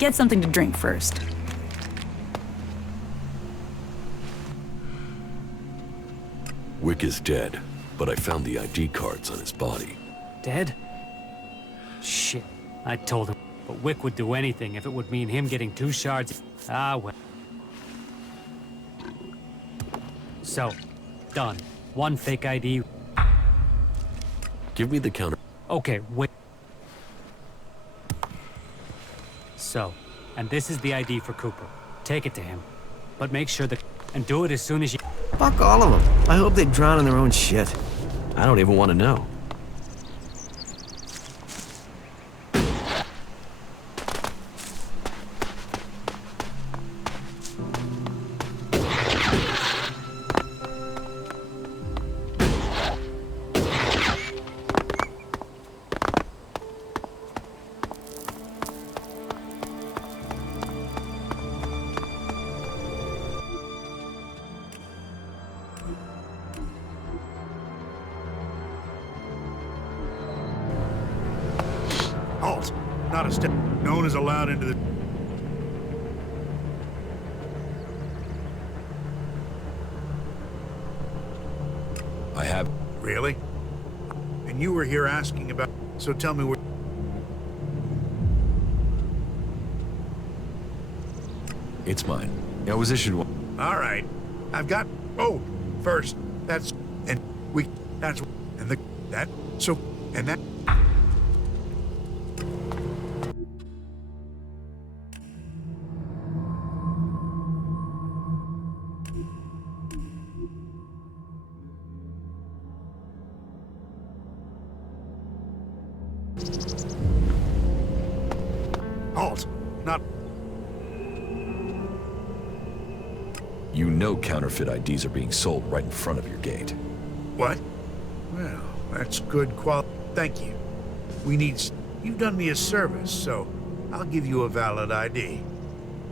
get something to drink first. Wick is dead, but I found the ID cards on his body. Dead? Shit, I told him. But Wick would do anything if it would mean him getting 2 shards. Ah, well. So, done. 1 fake ID. Give me the counter. Okay, wait. So, and this is the ID for Cooper. Take it to him. But make sure that... And do it as soon as you... Fuck all of them. I hope they drown in their own shit. I don't even want to know. Halt! Not a step. No one is allowed into the... I have... Really? And you were here asking about... So tell me where... It's mine. I was issued one. All right. I've got... Oh, first, that's... And we... That's... And the... That... So... And that... Halt! Not... You know counterfeit IDs are being sold right in front of your gate. What? Well, that's good quality. Thank you. We need... You've done me a service, so I'll give you a valid ID.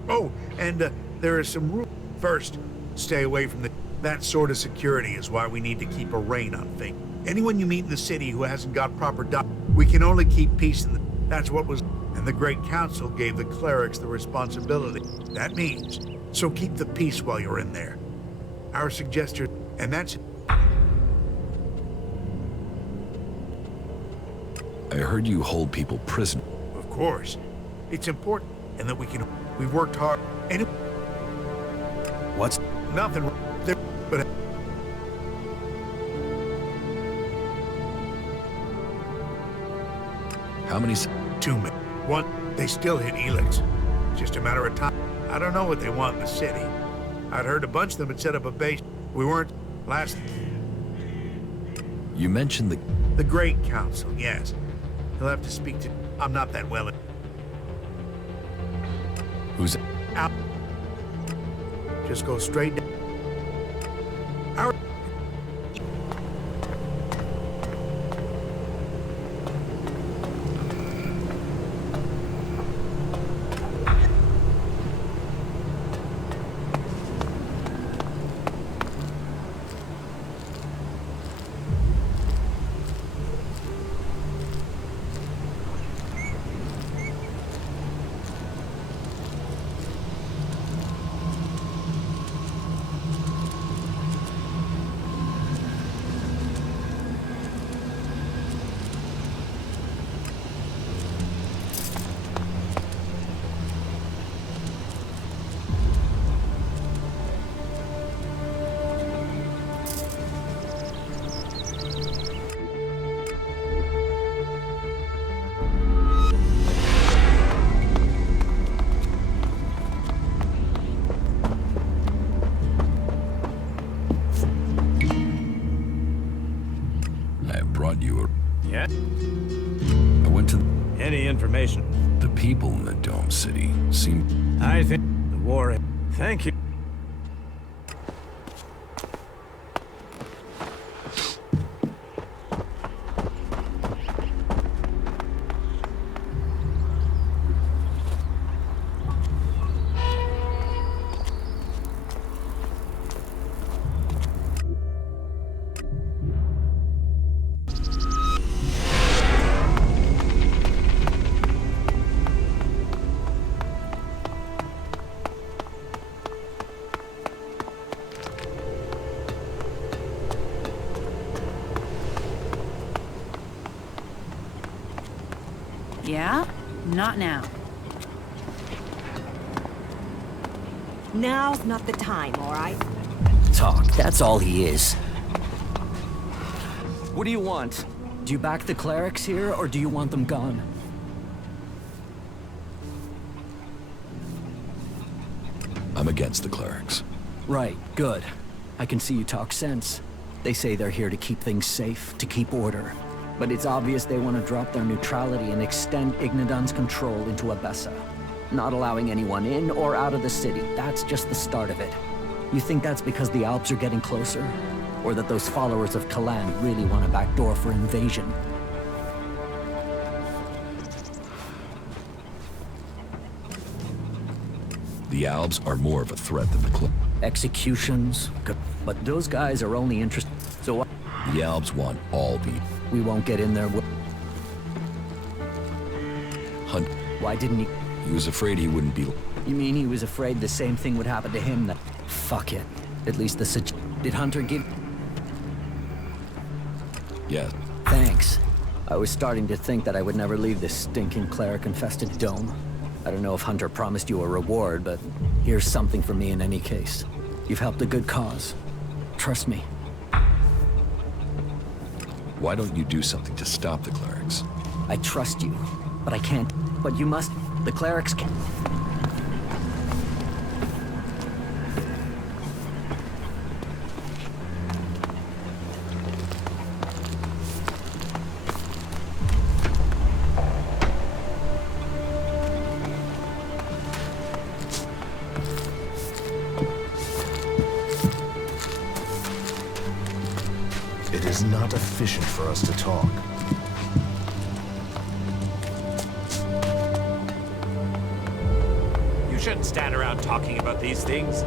Oh, and there are some rules. First, stay away from the... That sort of security is why we need to keep a rein on things. Anyone you meet in the city who hasn't got proper we can only keep peace in the... That's what was... And the Great Council gave the clerics the responsibility. That means... So keep the peace while you're in there. Our suggestion... And that's... I heard you hold people prisoner. Of course. It's important, and that we can... We've worked hard, and it... What's... Nothing there, but... How many... 2 men. 1, they still hit Elex. Just a matter of time. I don't know what they want in the city. I'd heard a bunch of them had set up a base. We weren't... Last... You mentioned the... The Great Council, yes. He'll have to speak to... I'm not that well... Who's... Out. Just go straight down. Our... Yeah? I went to... Any information? The people in the Dome City seem... I think the war... Thank you. Yeah? Not now. Now's not the time, all right? Talk, that's all he is. What do you want? Do you back the clerics here, or do you want them gone? I'm against the clerics. Right, good. I can see you talk sense. They say they're here to keep things safe, to keep order. But it's obvious they want to drop their neutrality and extend Ignadon's control into Abessa. Not allowing anyone in or out of the city, that's just the start of it. You think that's because the Alps are getting closer? Or that those followers of Kalan really want a backdoor for invasion? The Albs are more of a threat than the Executions? But those guys are only interested... So The Albs want all the... we won't get in there. Hunt. Why didn't he... He was afraid he wouldn't be... You mean he was afraid the same thing would happen to him that... Fuck it. At least the Did Hunter give... Yes. Thanks. I was starting to think that I would never leave this stinking cleric-infested dome. I don't know if Hunter promised you a reward, but here's something for me in any case. You've helped a good cause. Trust me. Why don't you do something to stop the clerics? I trust you, but I can't. But you must. The clerics can. It is not efficient for us to talk. You shouldn't stand around talking about these things.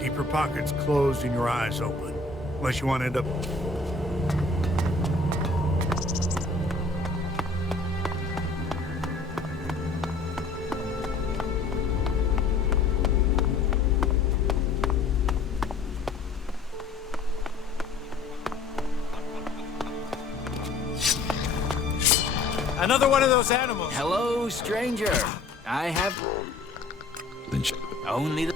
Keep your pockets closed and your eyes open. Unless you want to end up... Another one of those animals. Hello, stranger. I have Then only the...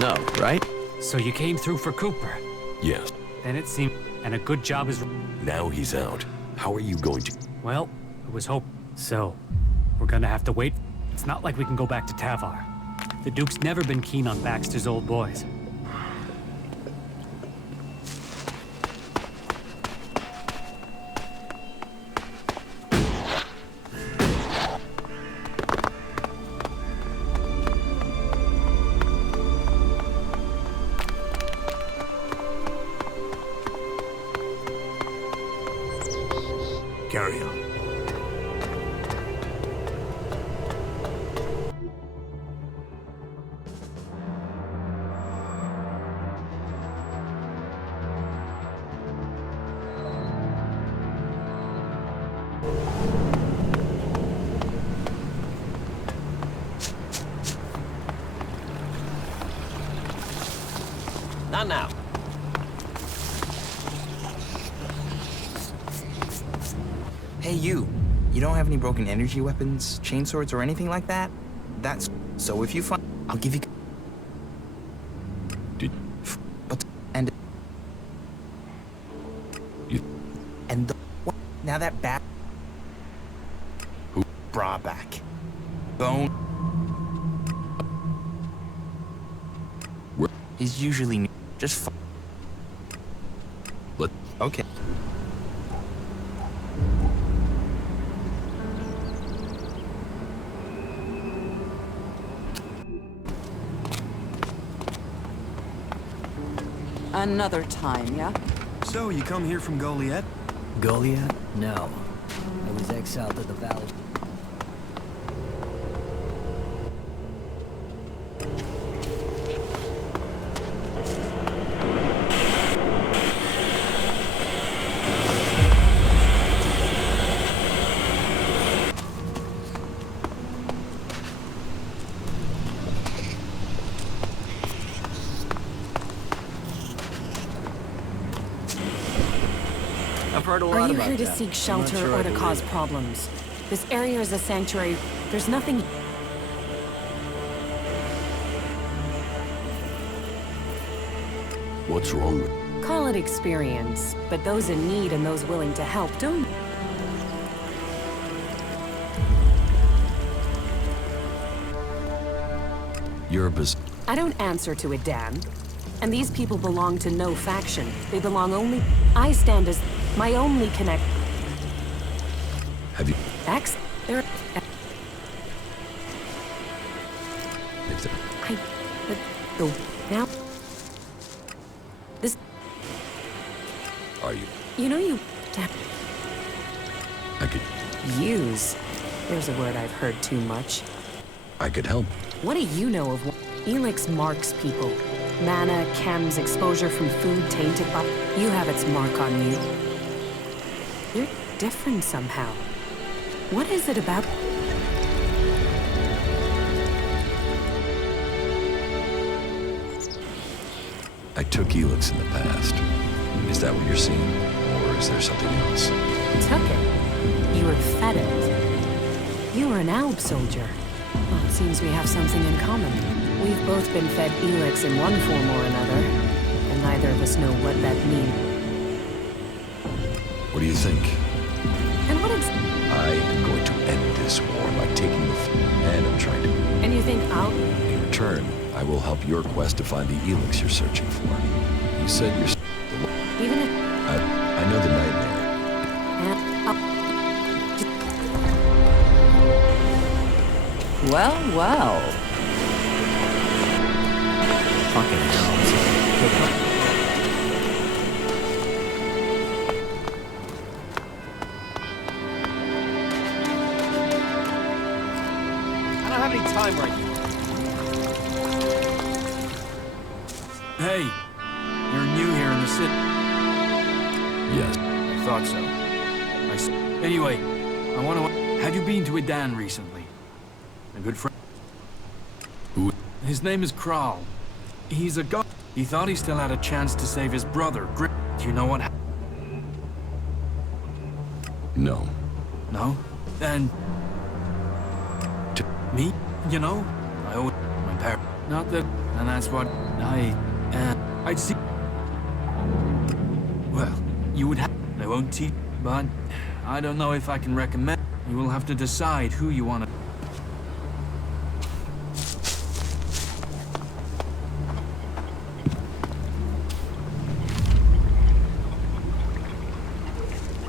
No, right? So you came through for Cooper. yes. Then it seemed... And a good job is... Now he's out. How are you going to... Well, it was hope. So, we're gonna have to wait. It's not like we can go back to Tavar. The Duke's never been keen on Baxter's old boys. Carry on. Not now. Hey, you. You don't have any broken energy weapons, chainswords, or anything like that? That's... So if you find... I'll give you... Did... But... And... You... And the... What? Now that bat... Who? Bra back. Bone... Where? He's usually... Just... Let... Okay. Another time, yeah? So, you come here from Goliath? Goliath? No. I was exiled to the valley. I've heard a lot Are you about here to that. seek I'm shelter not sure or I to believe cause it. problems? This area is a sanctuary. There's nothing... What's wrong? Call it experience, but those in need and those willing to help don't... You're a biz... I don't answer to it, Dan. And these people belong to no faction. They belong only... I stand as my only connect... Have you... X? They're... If there- I... But... Go... Now... This... Are you... You know you... I could... Use. There's a word I've heard too much. I could help. What do you know of... Elex marks people. Mana, chems, exposure from food tainted by... You have its mark on you. You're different somehow. What is it about... I took Elex in the past. Is that what you're seeing? Or is there something else? Took it. You were fed it. You were an Alb soldier. Well, it seems we have something in common. We've both been fed Elex in one form or another, and neither of us know what that means. What do you think? And what is... I am going to end this war by taking the... And I'm trying to... And you think I'll... In return, I will help your quest to find the Elex you're searching for. You said you're... Even if... I know the nightmare. Well, well. Fucking hell. I don't have any time right now. Hey, you're new here in the city. Yes. I thought so. Anyway, I want to... Have you been to Edan recently? A good friend? Who? His name is Kral. He's a god. He thought he still had a chance to save his brother. Do you know what happened? No. No? Then... To me? You know? I owe my parents. Not that... And that's what I'd see... Well, you would have... I won't teach, but... I don't know if I can recommend... You will have to decide who you want to...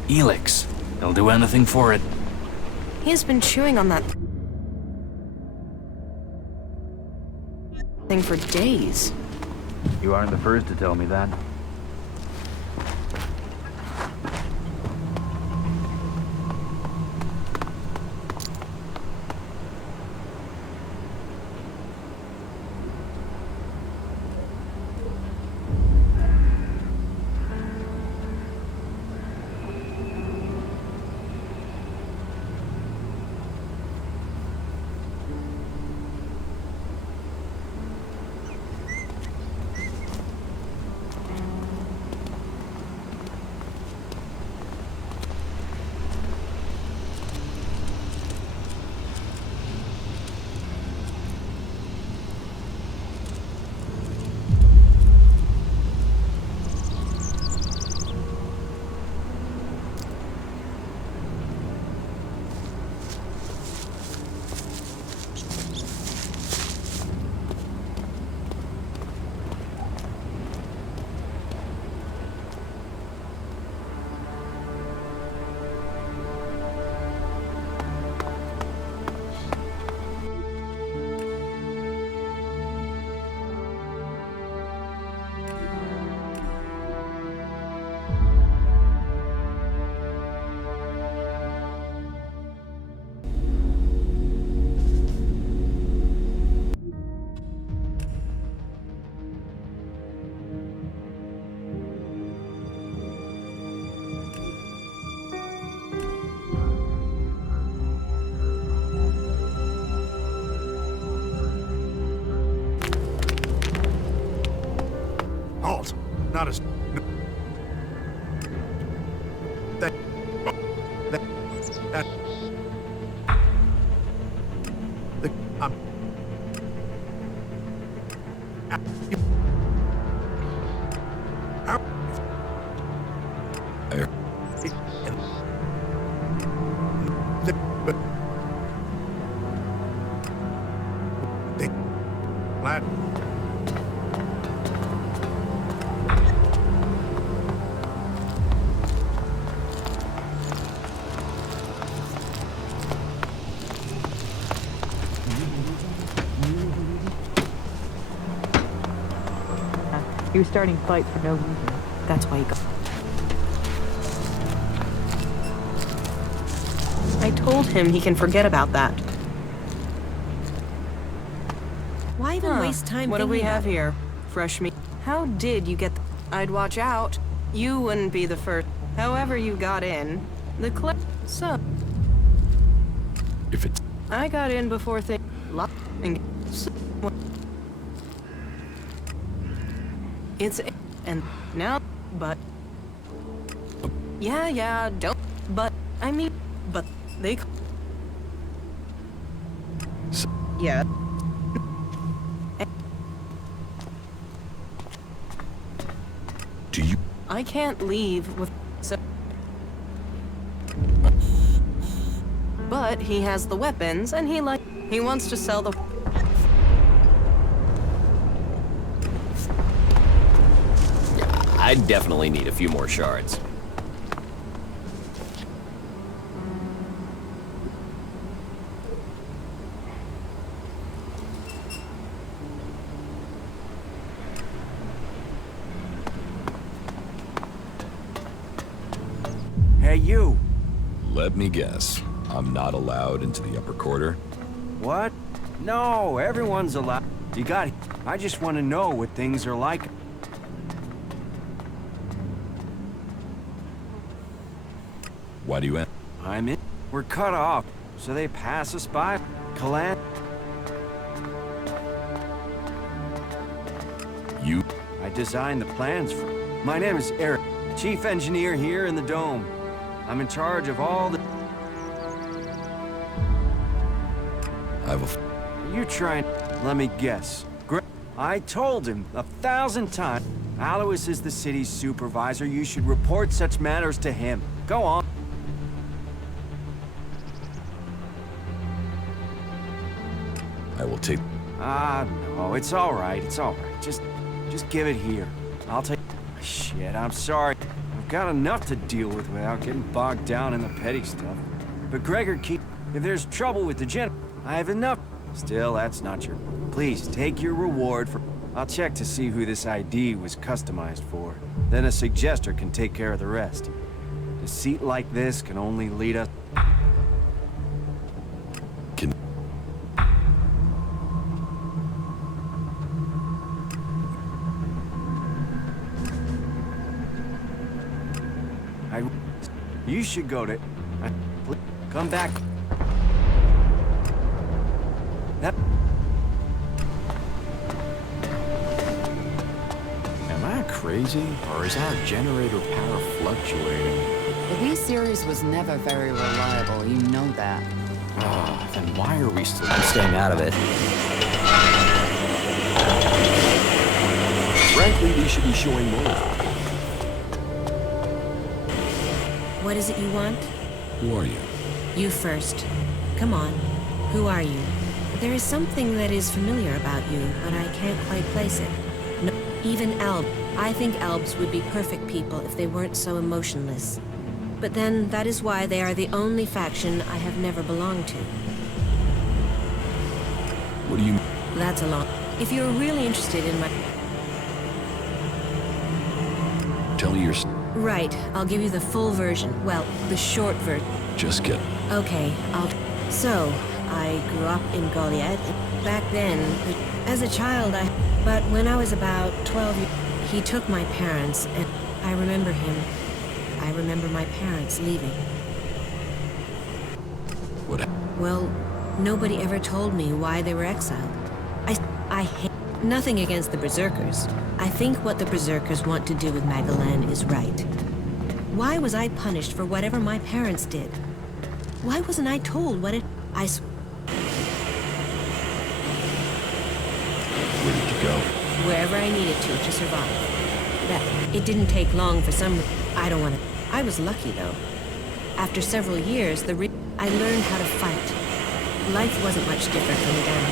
Elex. They'll do anything for it. He has been chewing on that... thing for days. You aren't the first to tell me that. not a... That... That... The... He was starting fight for no reason. That's why he got... I told him he can forget about that. Why even waste time? What do we have here? Fresh meat. How did you get... I'd watch out. You wouldn't be the first. However you got in. So... If it's... I got in before things... It's... And now... But... Yeah, don't... But... I mean... But... They... Yeah. Do you... I can't leave with... So... But he has the weapons, and he wants to sell the... I'd definitely need a few more shards. Hey, you! Let me guess. I'm not allowed into the upper quarter? What? No, everyone's allowed. You got it. I just want to know what things are like. Why do you... I'm in. We're cut off, so they pass us by. You... I designed the plans for... My name is Eric, chief engineer here in the Dome. I'm in charge of all the... I have a... Are you trying... Let me guess. I told him 1,000 times. Alois is the city's supervisor. You should report such matters to him. Go on. I will take... No, it's all right. It's all right. Just give it here. I'll take... Shit, I'm sorry. I've got enough to deal with without getting bogged down in the petty stuff. But Gregor, if there's trouble with the gen... I have enough... Still, that's not your... Please, take your reward for... I'll check to see who this ID was customized for. Then a suggester can take care of the rest. Deceit like this can only lead us... Can... You should go to... Come back. Am I crazy, or is our generator power fluctuating? The B-series was never very reliable, you know that. Then why are we still... I'm staying out of it. Frankly, we should be showing more. What is it you want? Who are you? You first. Come on. Who are you? There is something that is familiar about you, but I can't quite place it. No, even Alb. I think Albs would be perfect people if they weren't so emotionless. But then, that is why they are the only faction I have never belonged to. What do you... That's a lot. If you're really interested in my... Tell me your... Right, I'll give you the full version. Well, the short version. Just get... Okay, So, I grew up in Goliath. Back then, as a child, But when I was about 12 years... He took my parents, and I remember him. I remember my parents leaving. What? Well, nobody ever told me why they were exiled. I hate... Nothing against the Berserkers. I think what the Berserkers want to do with Magalan is right. Why was I punished for whatever my parents did? Why wasn't I told what it... Where did you go? Wherever I needed to survive. It didn't take long for some... I don't want to... I was lucky, though. After several years, I learned how to fight. Life wasn't much different from then,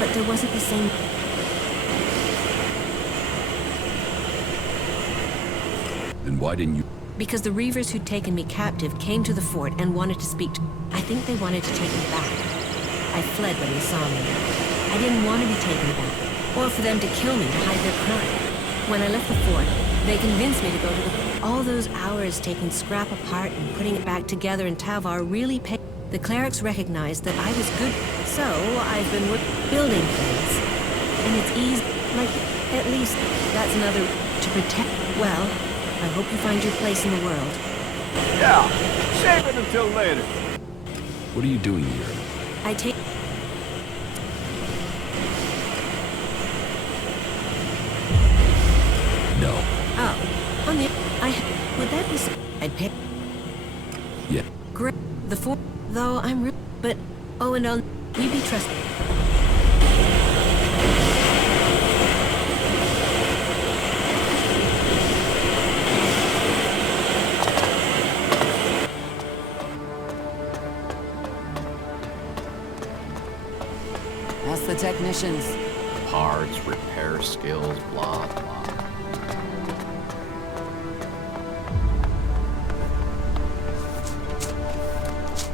but there wasn't the same... Then why didn't you... Because the Reavers who'd taken me captive came to the fort and wanted to speak to... I think they wanted to take me back. I fled when they saw me. I didn't want to be taken back, or for them to kill me to hide their crime. When I left the fort, they convinced me to go to the... All those hours taking scrap apart and putting it back together in Tavar really paid. The clerics recognized that I was good, so I've been building things. And it's easy, like, at least that's another to protect. Well, I hope you find your place in the world. Yeah, save it until later. What are you doing here? I take... No. Oh, on the... Would that be... I'd pay... Yeah. Great. The fort... Though I'm but... Oh, and I'll... We be trusted. That's the technicians. Parts, repair skills, blah, blah.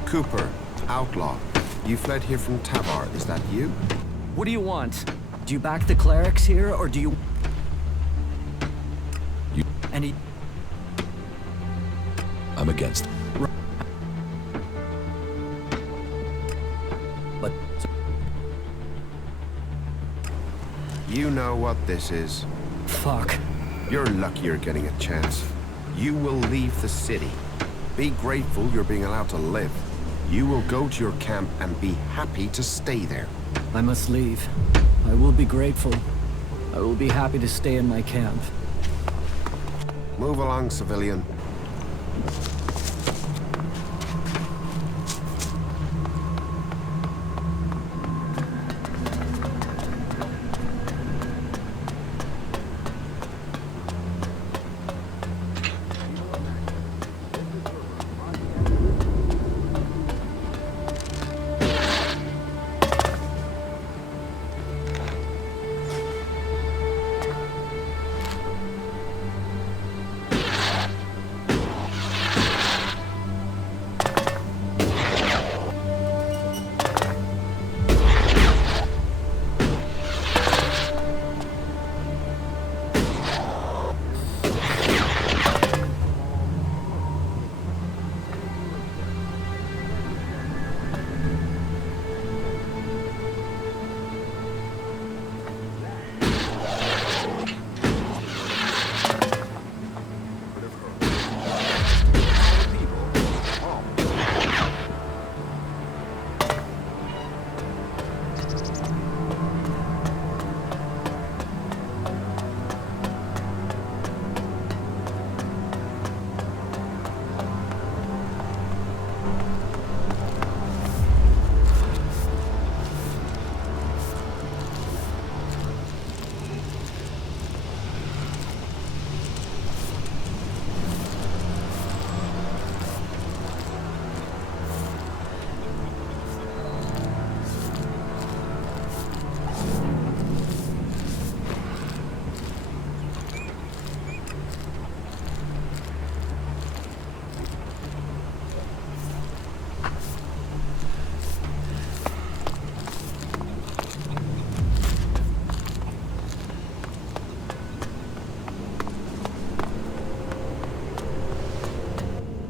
Cooper, outlaw. You fled here from Tavar, is that you? What do you want? Do you back the clerics here, or do you... Any... I'm against it. But... You know what this is. Fuck. You're lucky you're getting a chance. You will leave the city. Be grateful you're being allowed to live. You will go to your camp and be happy to stay there. I must leave. I will be grateful. I will be happy to stay in my camp. Move along, civilian.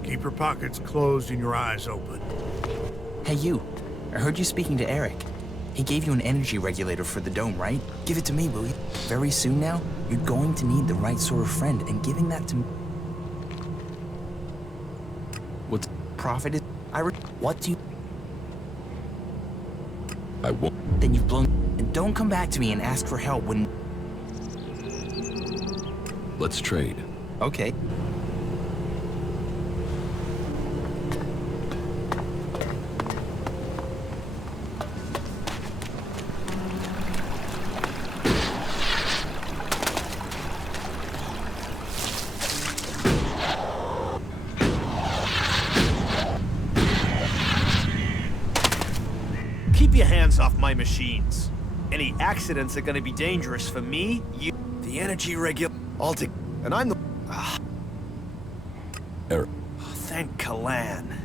Keep your pockets closed and your eyes open. Hey, you. I heard you speaking to Eric. He gave you an energy regulator for the dome, right? Give it to me, will you? Very soon now, you're going to need the right sort of friend, and giving that to me... What's profit is... What do you... I won't. Then you've blown... And don't come back to me and ask for help when... Let's trade. Okay. Keep your hands off my machines. Any accidents are gonna be dangerous for me, you... The energy and I'm the... Eric. Thank Kalan.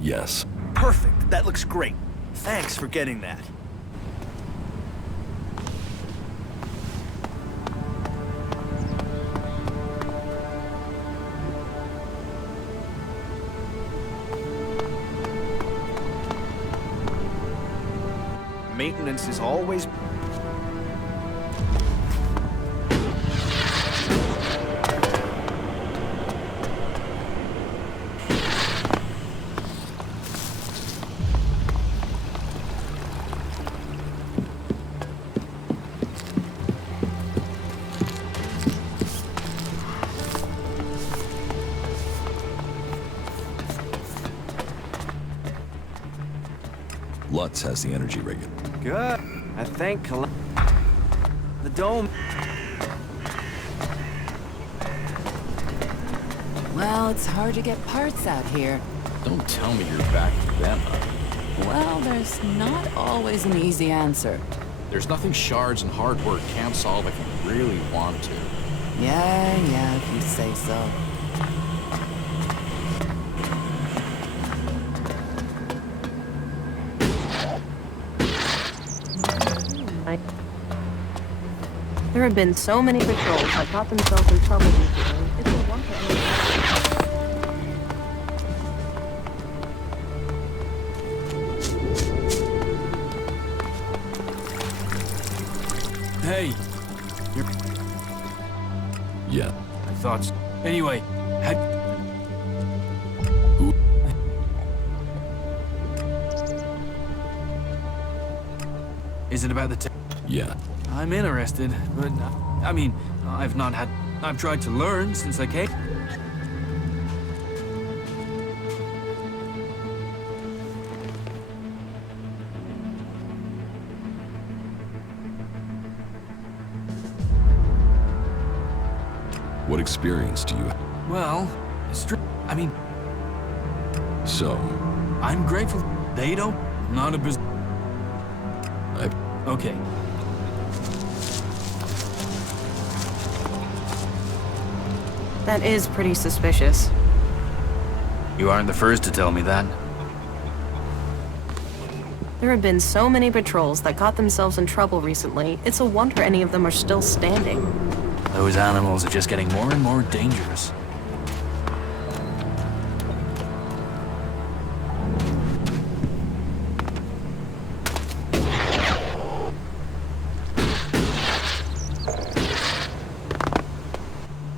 Yes. Perfect, that looks great. Thanks for getting that. Maintenance is always... Lutz has the energy regulator. Good. I think the dome... Well, it's hard to get parts out here. Don't tell me you're back to them, huh? Well, there's not always an easy answer. There's nothing shards and hard work can't solve if you really want to. Yeah, if you say so. There have been so many patrols that got themselves in trouble recently. It's a wonder. Hey! You're... Yeah. I thought so. Anyway, Is it about the Yeah. I'm interested, but I mean, I've tried to learn since I came. What experience do you have? Well, I mean... So? I'm grateful they don't... Not a business... Okay. That is pretty suspicious. You aren't the first to tell me that. There have been so many patrols that got themselves in trouble recently. It's a wonder any of them are still standing. Those animals are just getting more and more dangerous.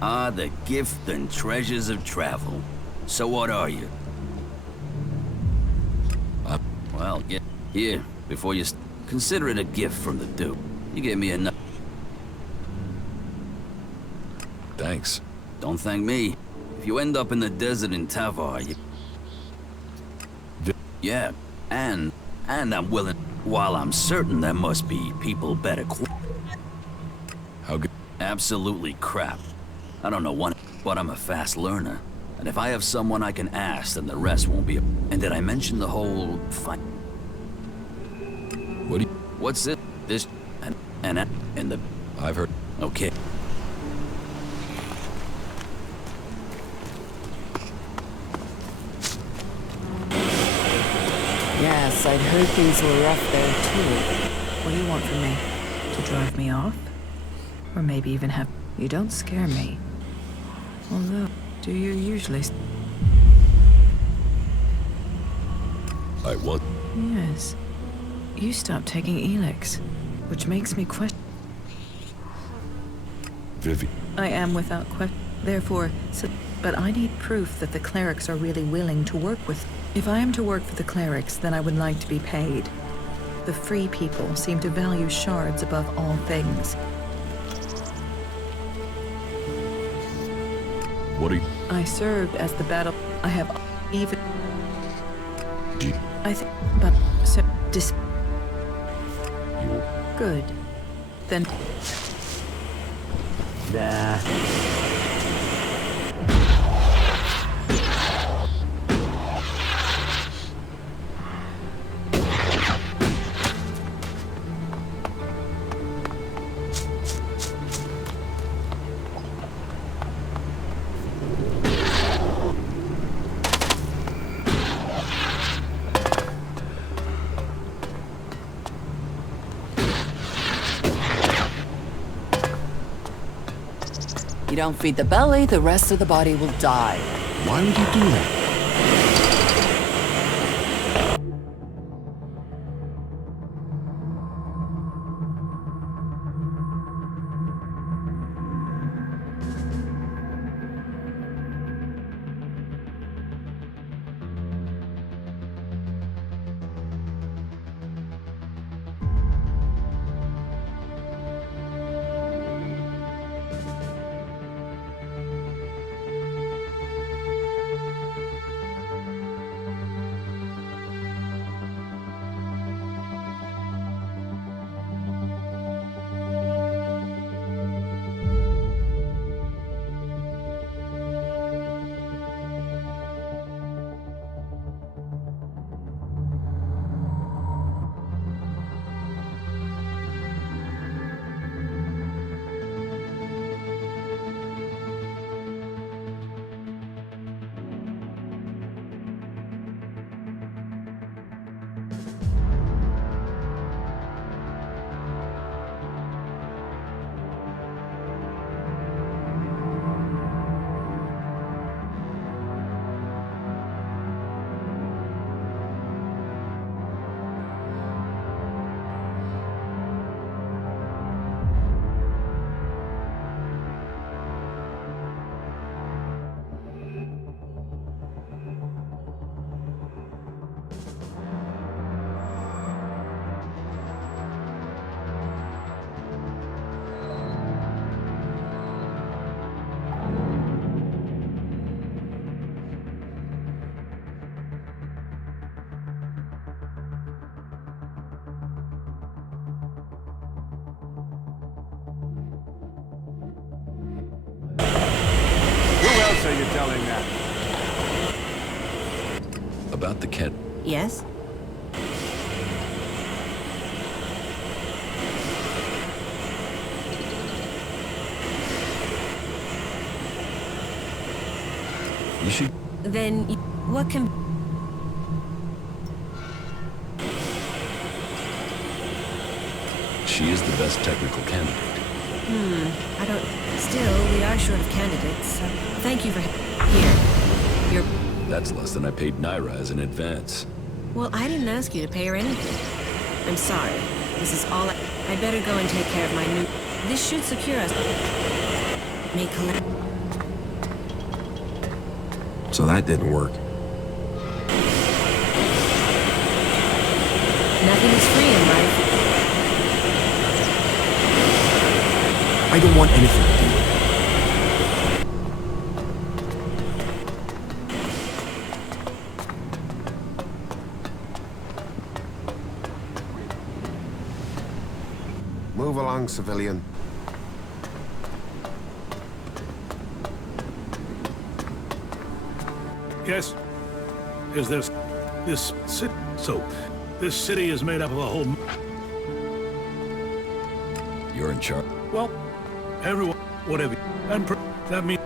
Ah, the gift and treasures of travel. So what are you? Well, get here before you consider it a gift from the Duke. You gave me enough. Thanks. Don't thank me. If you end up in the desert in Tavar, you... Yeah, and I'm willing... While I'm certain there must be people better... How good? Absolutely crap. I don't know what, but I'm a fast learner. And if I have someone I can ask, then the rest won't be... And did I mention the whole fight? What do you... What's it? This... And the... I've heard... Okay. Yes, I'd heard things were rough there, too. What do you want from me? To drive me off? Or maybe even have... You don't scare me. Although, do you usually... I what? Yes. You stopped taking Elex, which makes me question... Vivi. I am without question. Therefore, but I need proof that the clerics are really willing to work with... If I am to work for the clerics, then I would like to be paid. The free people seem to value shards above all things. What are you... I served as the battle. I have even. I think, but so good. Then. Nah. You don't feed the belly, the rest of the body will die. Why would you do that? So you're telling that? About the cat. Yes? You should... Then, what can... She is the best technical candidate. I don't... Still, we are short of candidates, so thank you for... Here. You're... That's less than I paid Naira as an advance. Well, I didn't ask you to pay her anything. I'm sorry. This is all I better go and take care of my new... This should secure us. May collect... So that didn't work. Nothing is free in life. I don't want anything to do with it. Move along, civilian. Yes? Is this city? So, this city is made up of a whole... You're in charge. Well, everyone, whatever. And that means...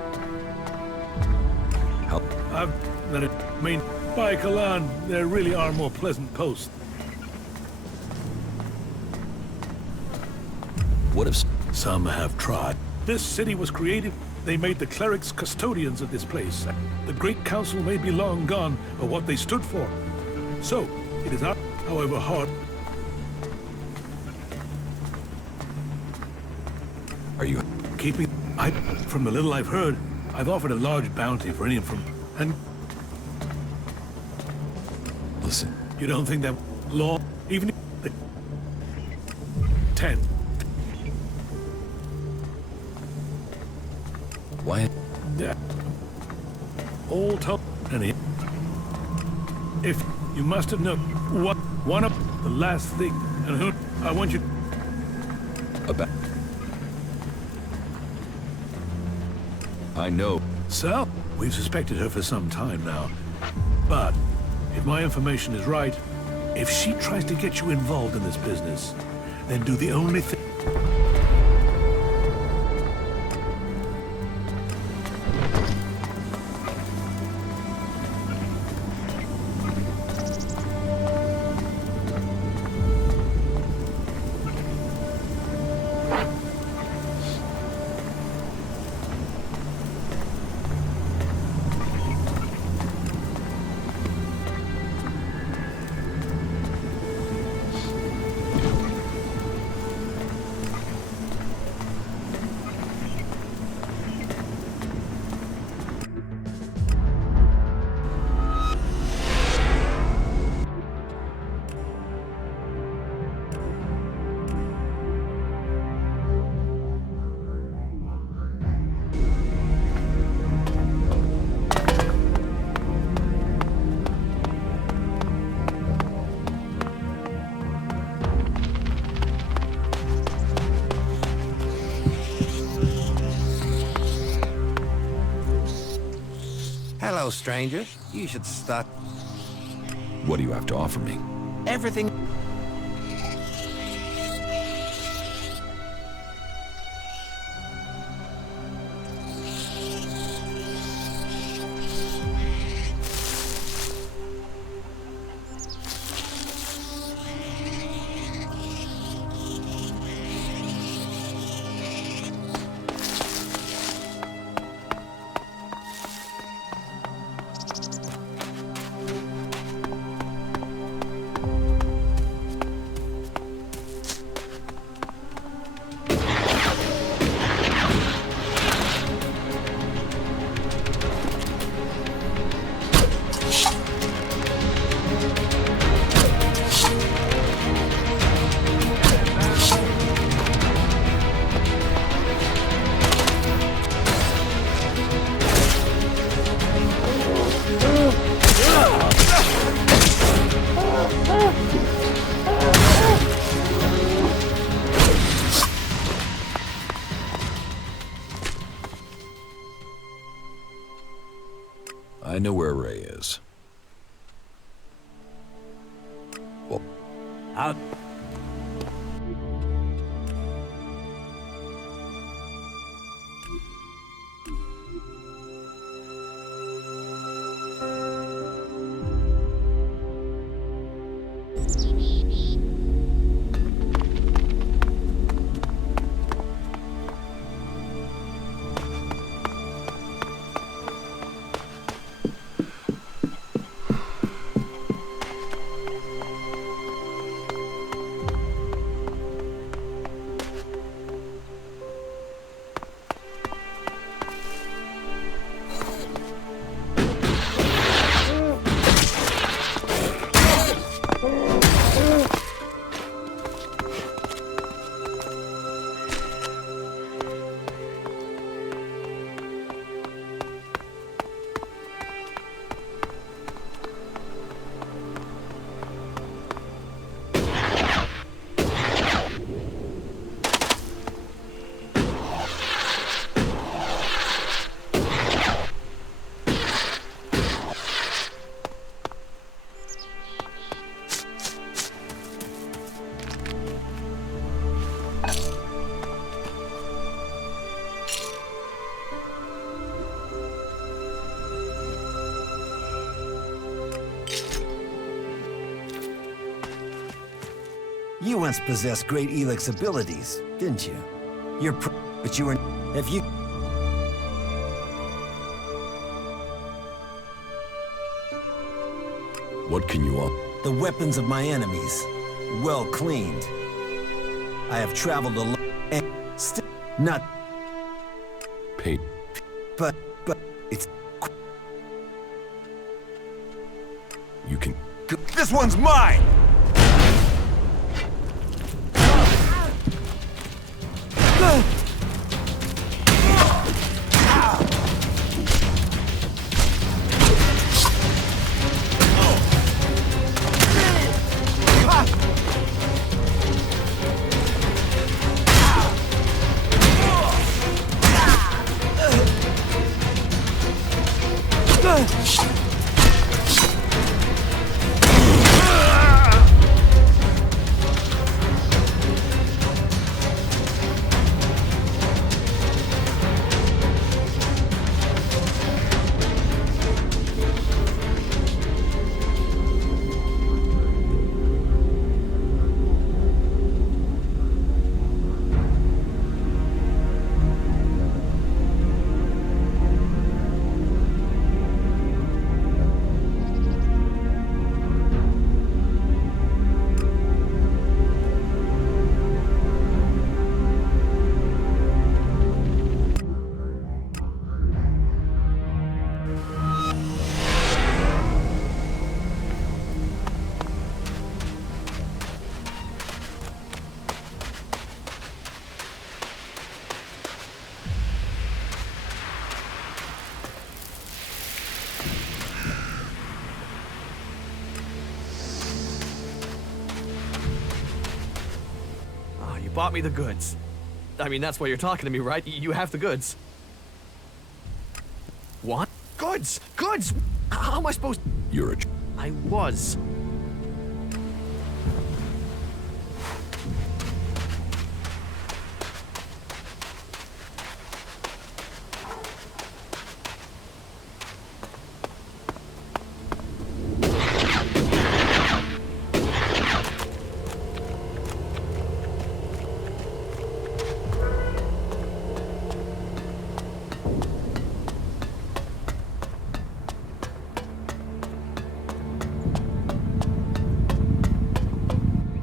How? I mean, by Kalan, there really are more pleasant coasts. What if... Some have tried. This city was created. They made the clerics custodians of this place. The Great Council may be long gone, but what they stood for. So, it is not, however, hard. Are you... Keeping... From the little I've heard, I've offered a large bounty for any from... And... Listen. You don't think that law... Even... The... 10... Why? Yeah. all told, and if you must have known what one of the last thing, and who I want you about. I know. So, we've suspected her for some time now. But, if my information is right, if she tries to get you involved in this business, then do the only thing... Hello, stranger. You should start. What do you have to offer me? Everything. I know where Ray is. Well, out. You once possessed great Elex abilities, didn't you? But you were... If you... what can you want? The weapons of my enemies. Well cleaned. I have traveled a lot and still not... Paid. But it's... You can... This one's mine! You bought me the goods. I mean, that's why you're talking to me, right? You have the goods. What? Goods! Goods! How am I supposed... You're a... I was.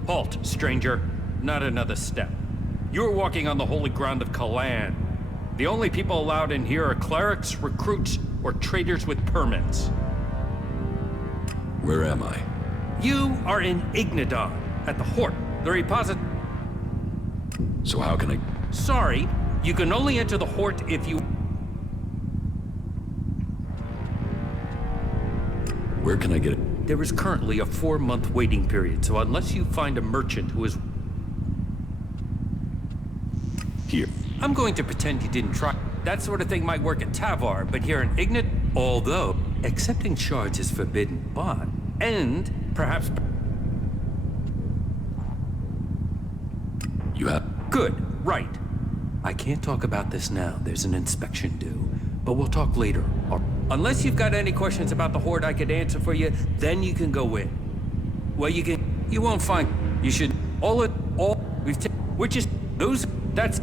Halt, stranger. Not another step. You are walking on the holy ground of Kalan. The only people allowed in here are clerics, recruits, or traders with permits. Where am I? You are in Ignadon, at the Hort, the reposit... So how can I... Sorry, you can only enter the Hort if you... Where can I get it? There is currently a 4-month waiting period, so unless you find a merchant who is... Here. I'm going to pretend you didn't try. That sort of thing might work at Tavar, but here in Ignat... Although, accepting shards is forbidden, but... And, perhaps... You have... Good, right. I can't talk about this now. There's an inspection due. But we'll talk later. Unless you've got any questions about the Horde I could answer for you, then you can go in. Well, you won't find... You should... We're just... Those... That's...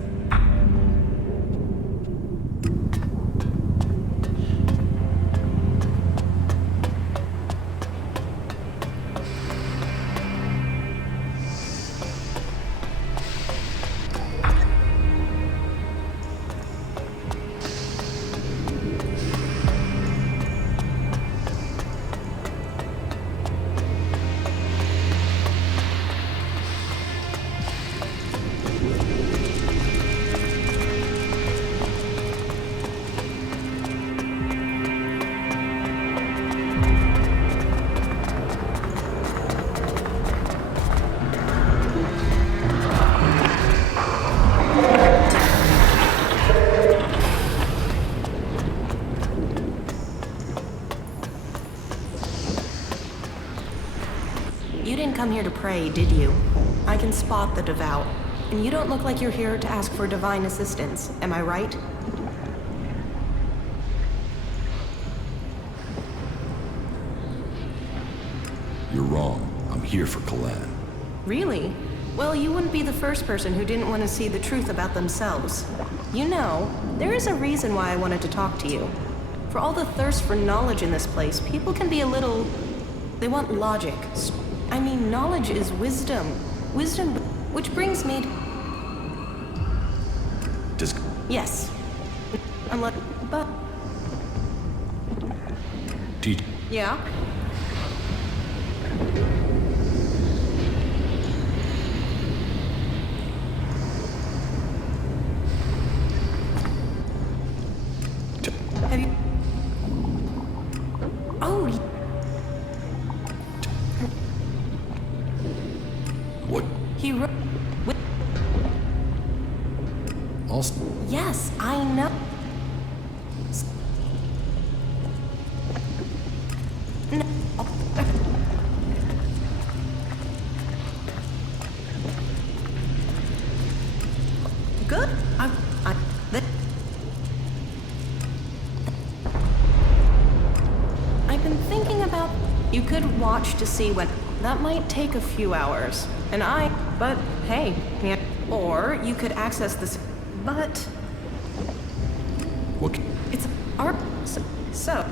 You didn't come here to pray, did you? I can spot the devout. And you don't look like you're here to ask for divine assistance, am I right? You're wrong. I'm here for Kalan. Really? Well, you wouldn't be the first person who didn't want to see the truth about themselves. You know, there is a reason why I wanted to talk to you. For all the thirst for knowledge in this place, people can be a little... They want logic. I mean, knowledge is wisdom. Wisdom, which brings me... Does... Yes. Unless... But... Teach... Yeah? Have you... Oh... What? He wrote... Also... Yes, I know. You could watch to see when... That might take a few hours. But hey, yeah. Or you could access this... But... What? It's our... So...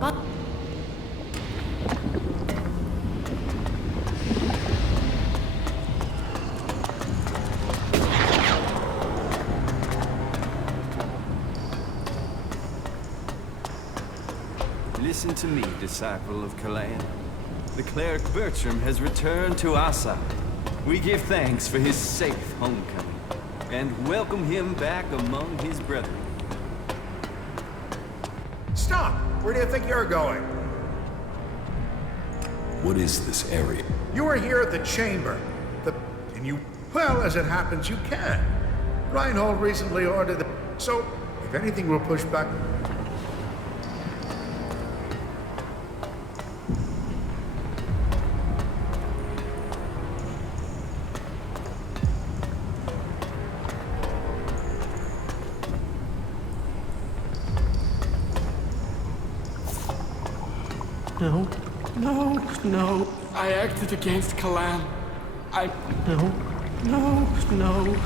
But... Listen to me, disciple of Kalayan. The cleric Bertram has returned to our side. We give thanks for his safe homecoming, and welcome him back among his brethren. Stop! Where do you think you're going? What is this area? You were here at the chamber. Can you... Well, as it happens, you can. Reinhold recently ordered the... So, if anything will push back... No. No. No. I acted against Kalan. No. No. No.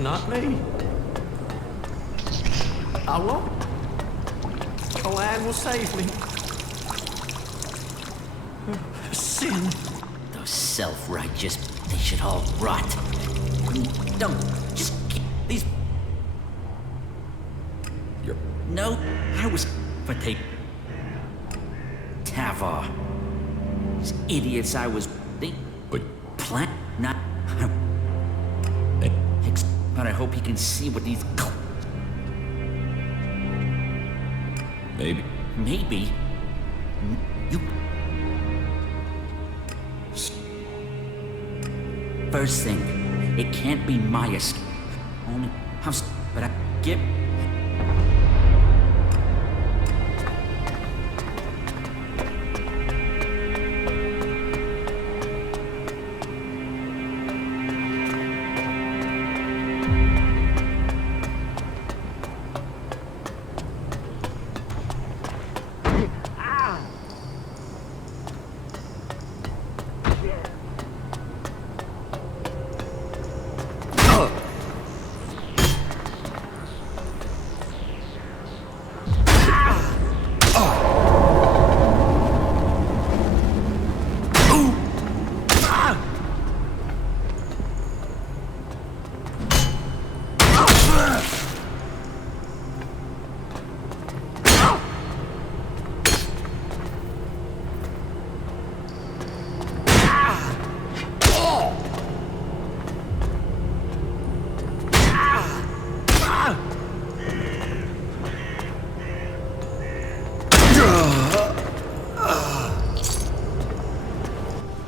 Not me. I won't. Kalan will save me. Sin. Those self-righteous, they should all rot. Don't, just keep these... No, I was... But they... Tavar. These idiots I was... They... But... Plant... Not... But I hope you can see what these... Maybe. Maybe? You... First thing, it can't be my escape. Only... But I... Get...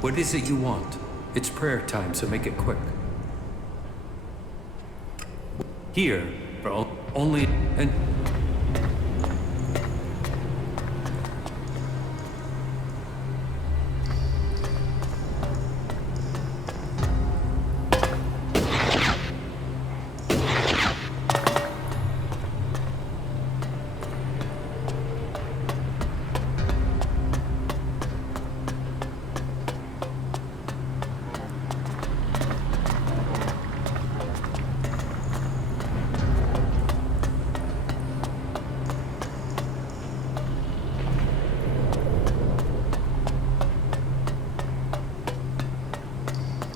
What is it you want? It's prayer time, so make it quick. Here, for only... and...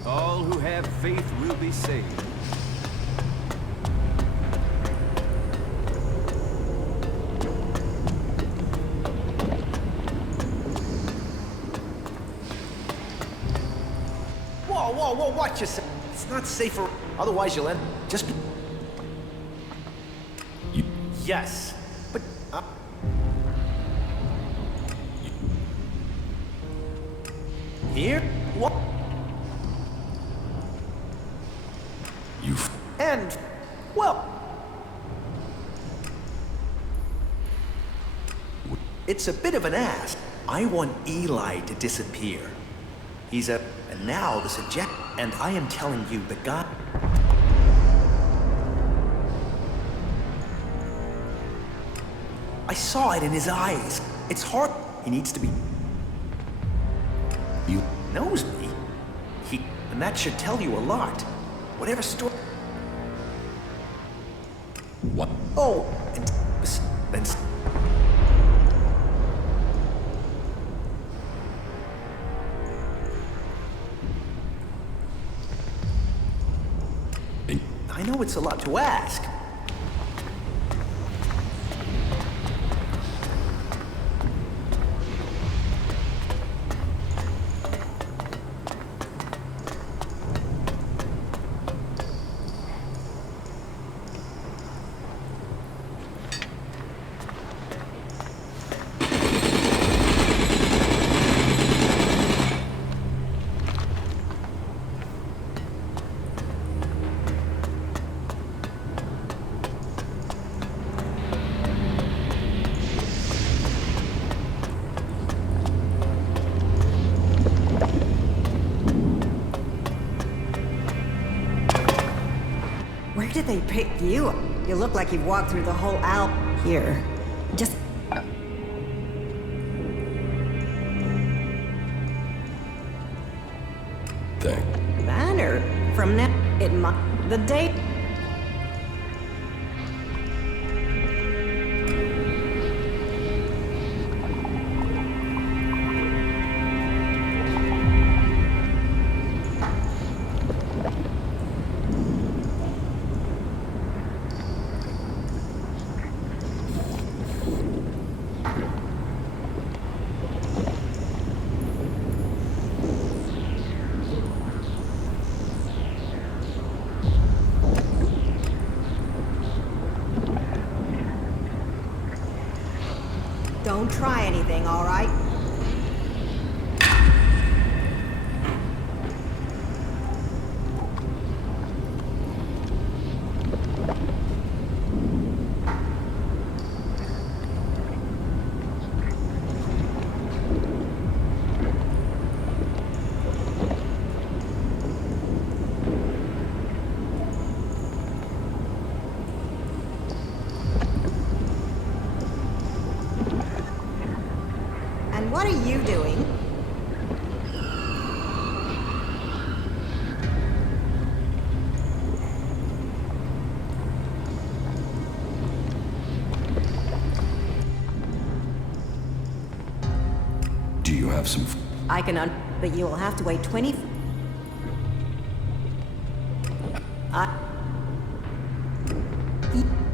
All who have faith will be saved. Whoa, whoa, whoa, watch yourself. It's not safer. Otherwise you'll end... Just be... Yes. But... Here? What? And... Well... It's a bit of an ask. I want Eli to disappear. He's a... And now the suggest... And I am telling you, the guy... I saw it in his eyes. It's hard. He needs to be... You knows me. And that should tell you a lot. Whatever story... What? Oh, and I know it's a lot to ask. Where did they pick you up? You look like you've walked through the whole Alp here. Just... Banner from now it the date. Don't try anything, all right? And what are you doing? Do you have some... I can but you will have to wait 20...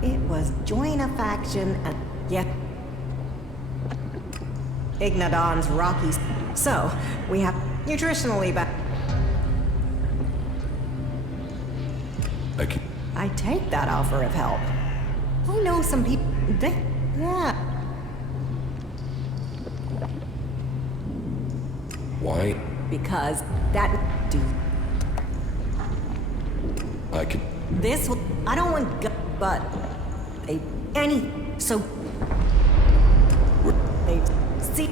It was join a faction and... Yet... Ignadon's rocky... So, we have nutritionally back... I take that offer of help. I know some people... Yeah. Why? Because that... I could... This will... I don't want... But... Any... So... They... See...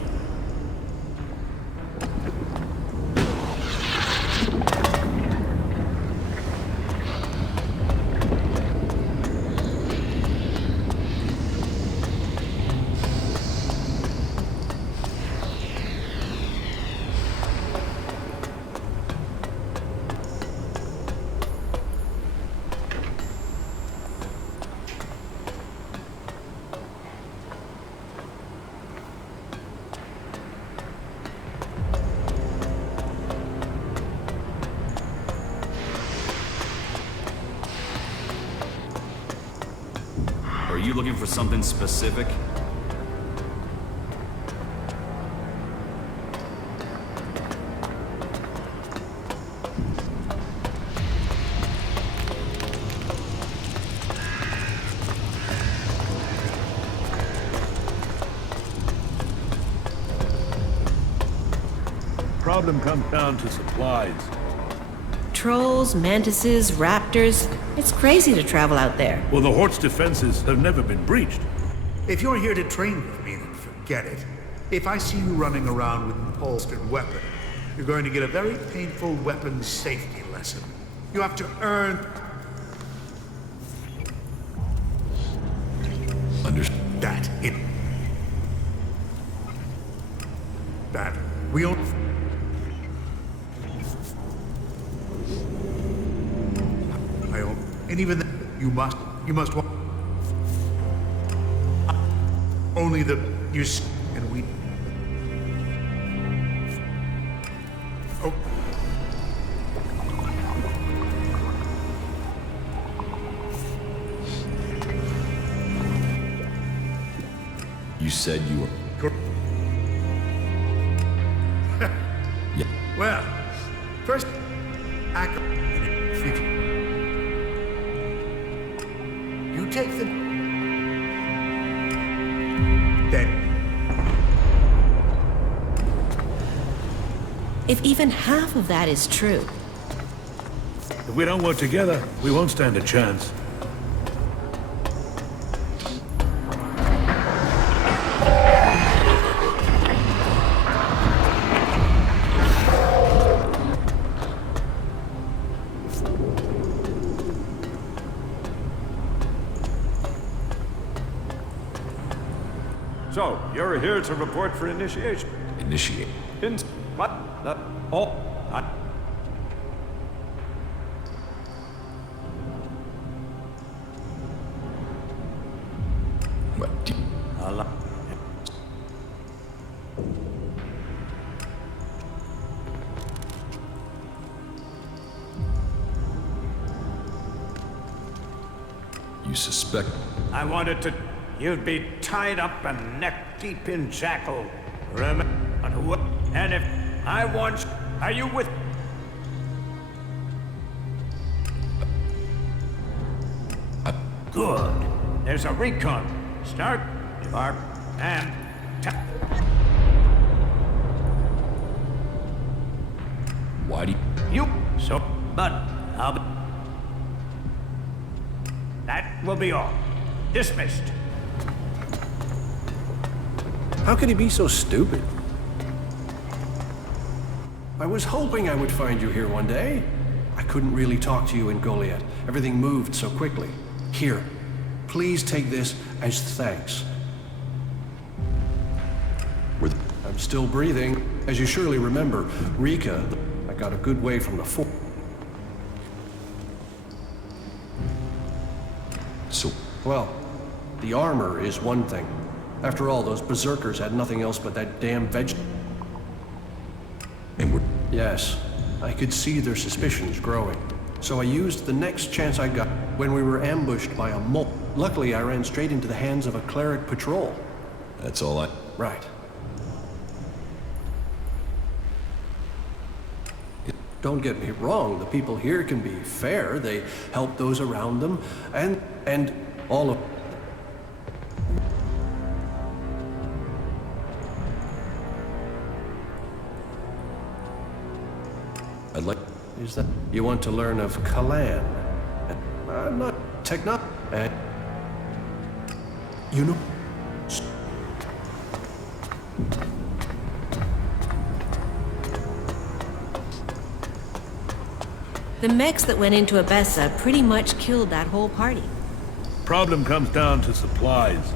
Are you looking for something specific? Problem comes down to supplies. Trolls, mantises, raptors. It's crazy to travel out there. Well, the Hort's defenses have never been breached. If you're here to train with me, then forget it. If I see you running around with an upholstered weapon, you're going to get a very painful weapons safety lesson. You have to earn... that. We don't... I don't... And even then, you must want... Only the... And we... Oh. You said you were... Yeah. Well, first, you take the... Then... If even half of that is true, If we don't work together, we won't stand a chance. So, you're here to report for initiation? Initiate. What? Oh, What? You suspect... I wanted to... You'd be tied up and neck deep in Jackal. Remember? And if I want... Are you with... Good. There's a recon. Start, depart, and... Why do you... So... But, I'll be... That will be all. Dismissed. How could he be so stupid? I was hoping I would find you here one day. I couldn't really talk to you in Goliath. Everything moved so quickly. Here, please take this as thanks. I'm still breathing. As you surely remember, Rika, I got a good way from the fort. So... Well, the armor is one thing. After all, those berserkers had nothing else but that damn vegetable. And we're... Yes, I could see their suspicions growing. So I used the next chance I got when we were ambushed by a mole. Luckily, I ran straight into the hands of a cleric patrol. That's all I... Right. Don't get me wrong, the people here can be fair. They help those around them, and all of... I'd like... Is that... You want to learn of Kalan? I'm not techno... You know... the mechs that went into Abessa pretty much killed that whole party. Problem comes down to supplies.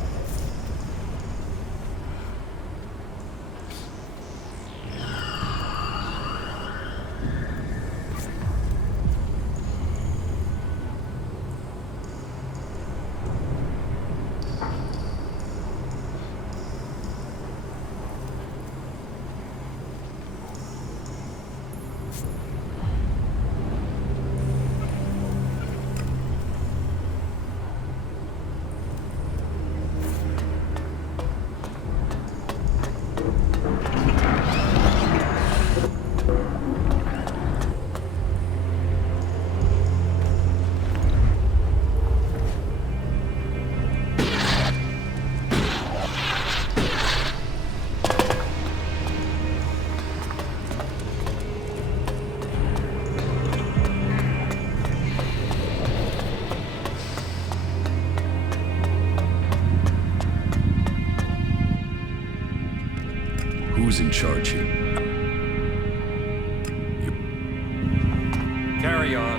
Who's in charge here? Carry on.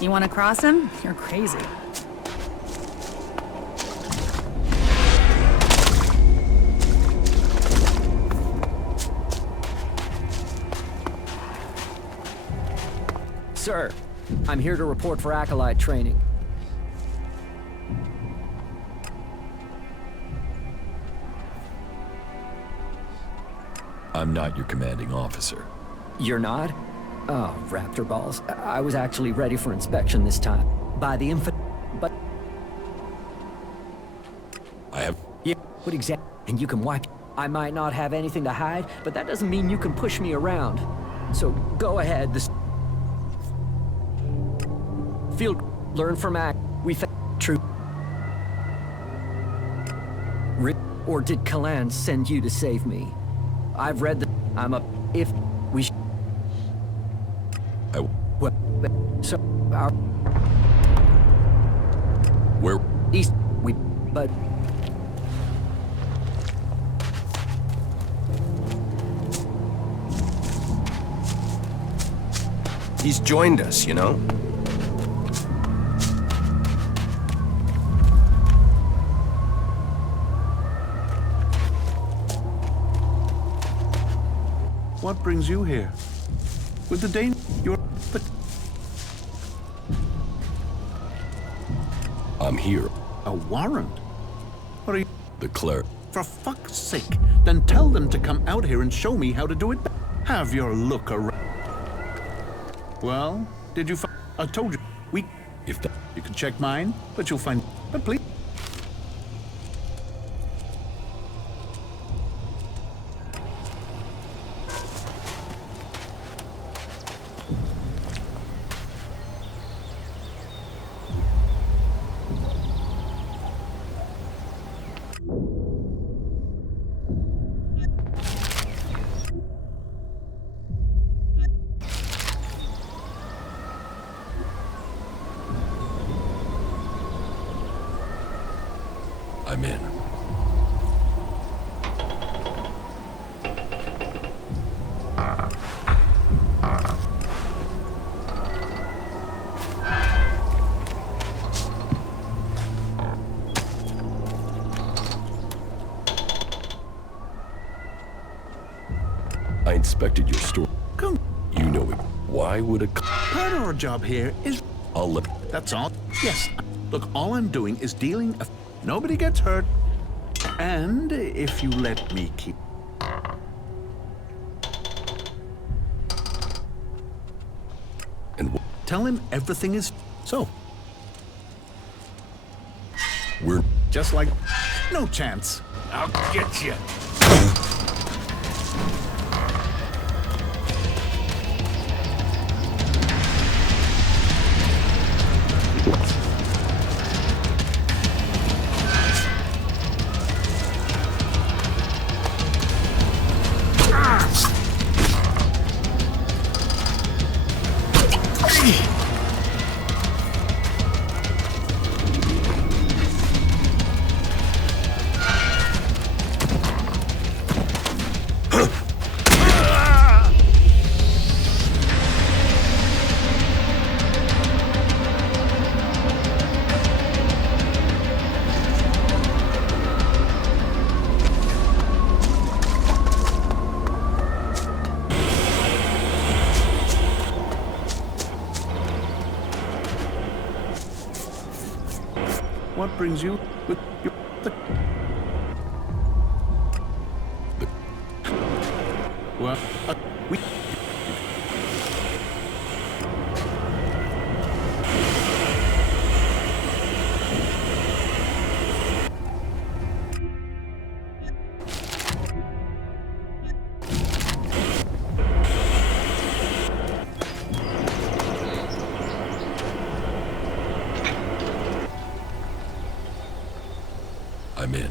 You want to cross him? You're crazy. Sir, I'm here to report for Acolyte training. I'm not your commanding officer. You're not? Oh, raptor balls. I was actually ready for inspection this time. By the but... I have... Yeah, what exactly? And you can wipe... I might not have anything to hide, but that doesn't mean you can push me around. So, go ahead. Field... Learn from Act. We found... True... Or did Kalan send you to save me? I've read the... I'm up... If... We... What? So... Our... Where? East... We... But... He's joined us, you know? What brings you here? With the Dane, you're... But... I'm here. A warrant? What are you... The clerk. For fuck's sake, then tell them to come out here and show me how to do it. Have your look around. Well, did you find... I told you, If that... You can check mine, but you'll find... But please... I'm in. I inspected your store. Come. You know it. Why would a... Part of our job here is... I'll let... That's all. Yes. Look, all I'm doing is dealing... Nobody gets hurt. And if you let me keep... And tell him everything is... So. We're... Just like... No chance. I'll get you. What brings you with your... Well, we... I'm in.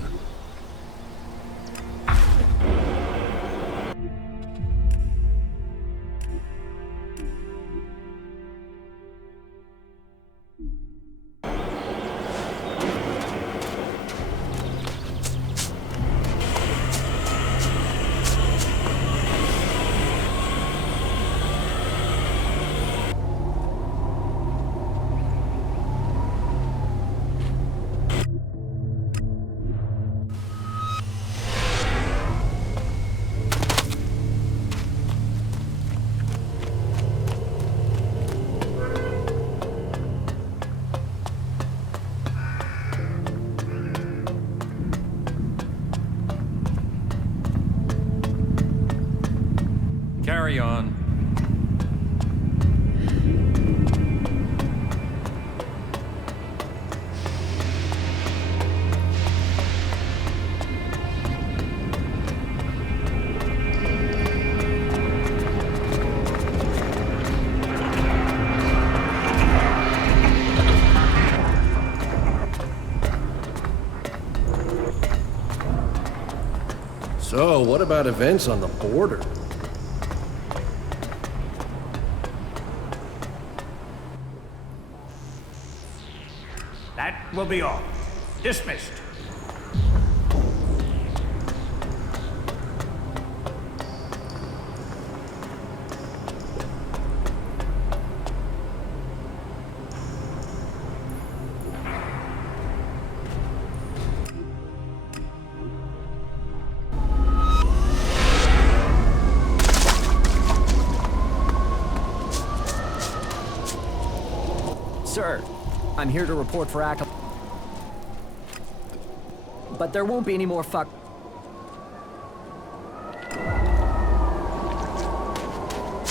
Well, what about events on the border? That will be all. Dismissed. Sir, I'm here to report for Ackle. But there won't be any more fuck.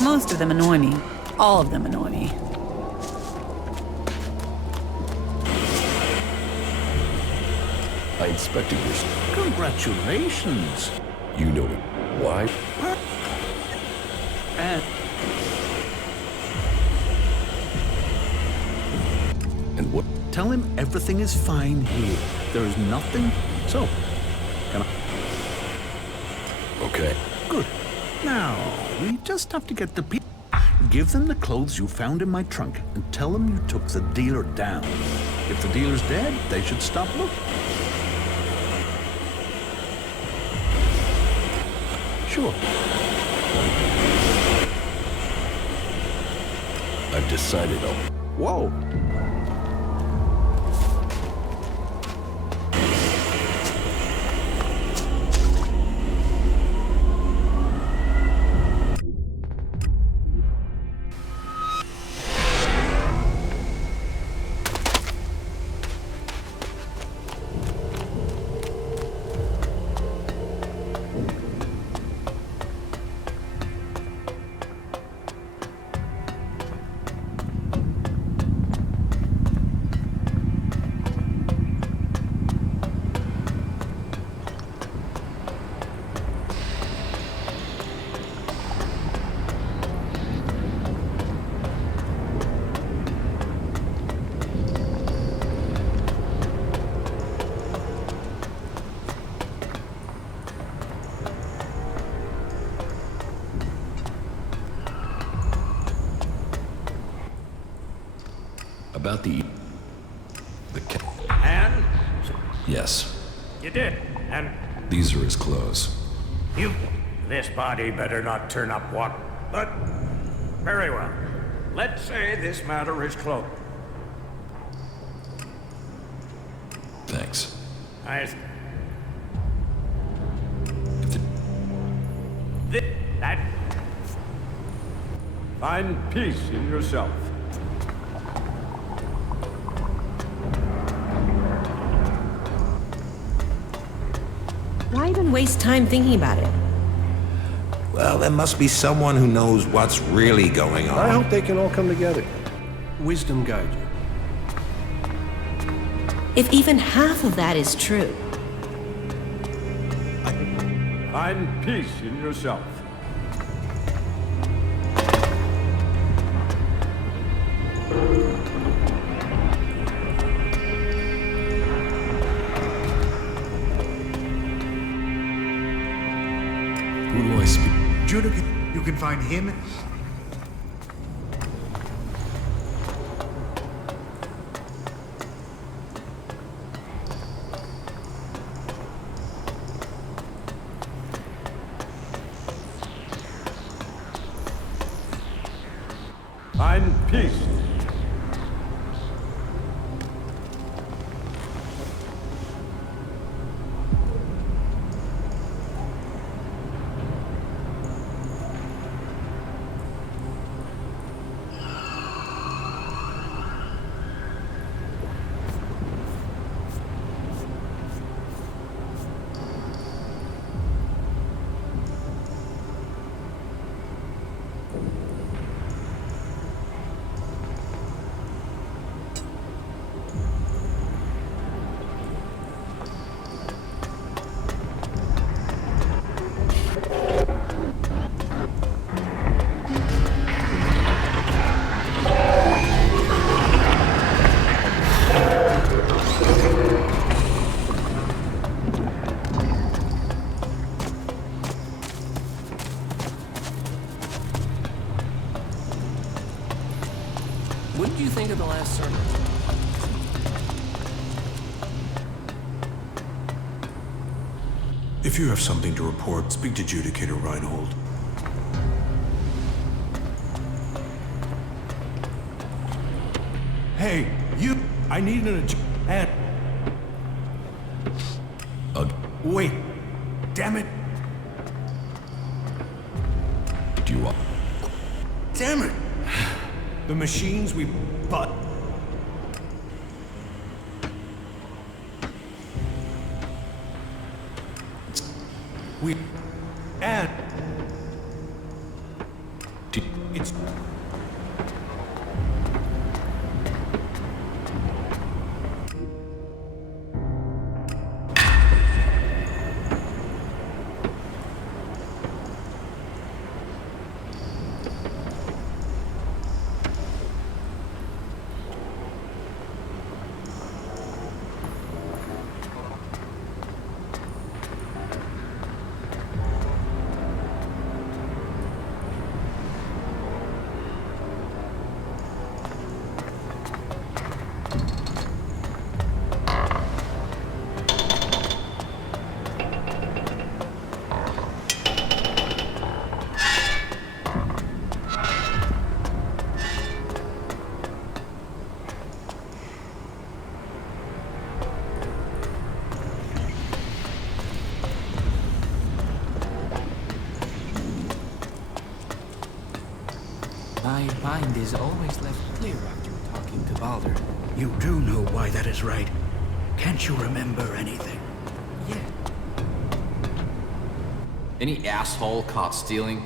Most of them annoy me. All of them annoy me. I inspected your... Congratulations. You know why? And what? Tell him everything is fine here. There is nothing. So, can I... Okay. Good. Now, we just have to get the people. Give them the clothes you found in my trunk and tell them you took the dealer down. If the dealer's dead, they should stop looking. Sure. I've decided I'll... Whoa. About the And? Yes. You did. And These are his clothes. you... This body better not turn up what? But... Very well. Let's say this matter is closed. Thanks. That... Find peace in yourself. Why even waste time thinking about it? Well, there must be someone who knows what's really going on. I hope they can all come together. Wisdom guide you. If even half of that is true. Find peace in yourself. Who do I speak? Judah, you can find him. Find peace. What did you think of the last sermon? If you have something to report, speak to Judicator Reinhold. Hey, you! I need an and wait! Damn it! Do you want? Damn it! The machines we bought. We and it's My mind is always left clear after talking to Baldur. You do know why that is, right? Can't you remember anything? Yeah. Any asshole caught stealing?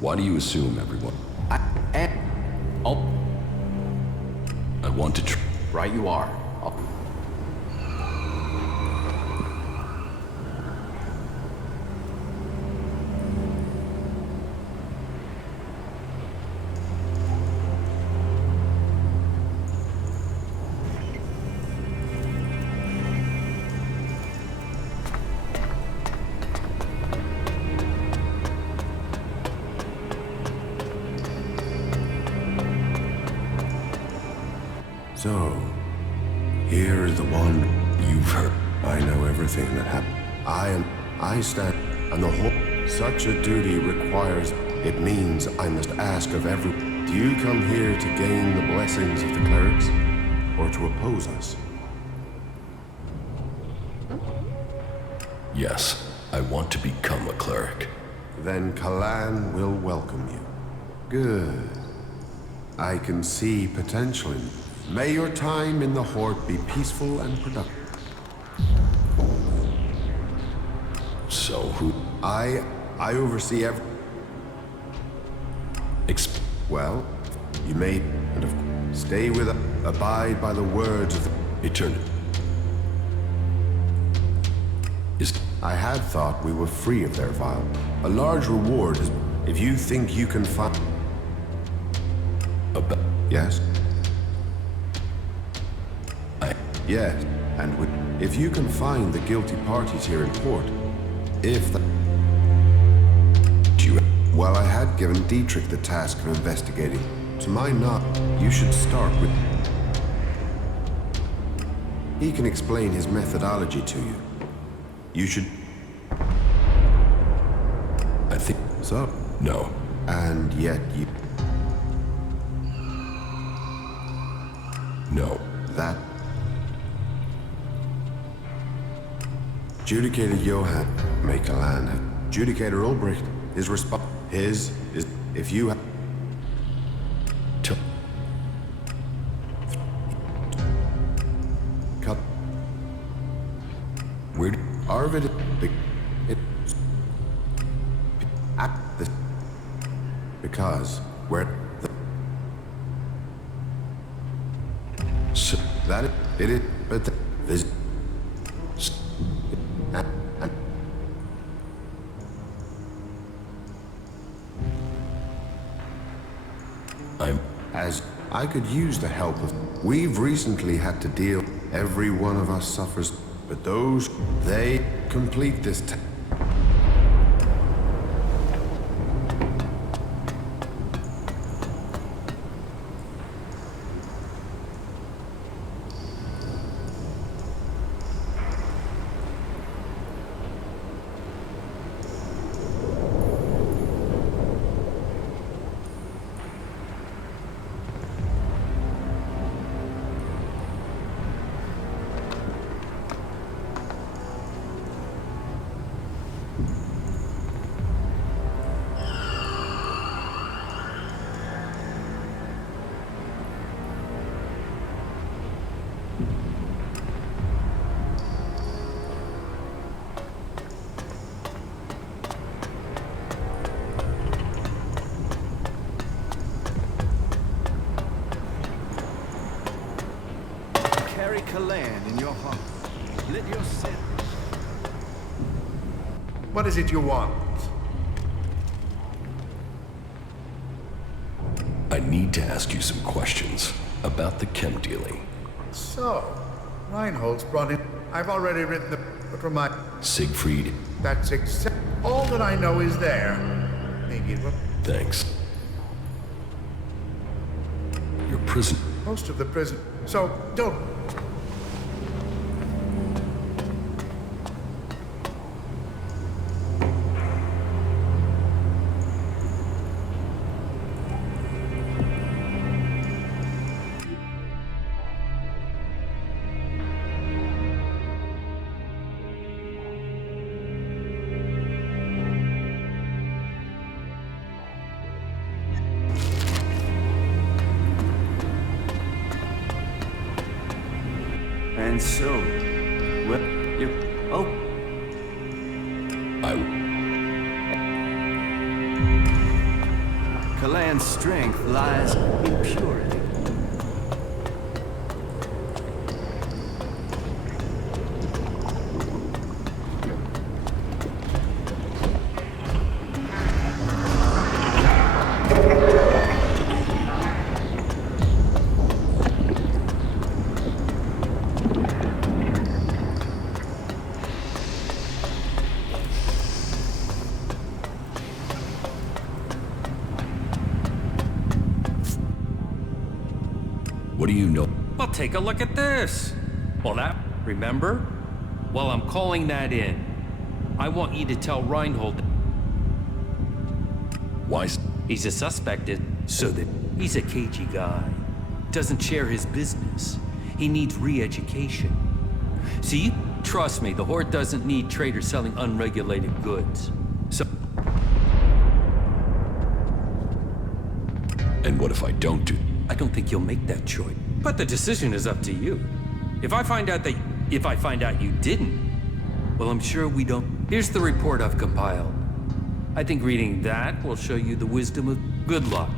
Why do you assume, everyone? I want to Right you are. So, here is the one you've heard. I know everything that happened. I stand, and the whole. Such a duty requires. It means I must ask of every. Do you come here to gain the blessings of the clerics, or to oppose us? Yes, I want to become a cleric. Then Kalan will welcome you. Good. I can see potential in. May your time in the Horde be peaceful and productive. So who? I oversee every. Well, you may, and of course, stay with us. Abide by the words of the eternity. I had thought we were free of their vile. A large reward is if you think you can find. Yes. Yes, and if you can find the guilty parties here in port, if the... Well, I had given Dietrich the task of investigating. To my knowledge, you should start with... He can explain his methodology to you. You should... I think... So? No. And yet you... No. That... Judicator Johann, make a land. Judicator Ulbricht, his response. His is if you have. Cut. Weird. Arvid. Because where the. So that it is, but this. As I could use the help of... We've recently had to deal... Every one of us suffers... But those... They complete this... Kalan in your heart. Let your sin... What is it you want? I need to ask you some questions about the chem dealing. So, Reinhold's brought in... I've already written the... But from my... Siegfried. That's all that I know is there. Maybe it will... Thanks. Your prison. Most of the prison... So, don't... And so, well, you... Oh. Kalan's strength lies in purity. What do you know? Well, take a look at this. Well, that, remember? Well, I'm calling that in. I want you to tell Reinhold. Why? He's a suspected, so that he's a cagey guy. Doesn't share his business. He needs re-education. See, trust me, the Horde doesn't need traders selling unregulated goods. So... And what if I don't do? I don't think you'll make that choice. But the decision is up to you. If I find out you didn't, well, I'm sure we don't. Here's the report I've compiled. I think reading that will show you the wisdom of good luck.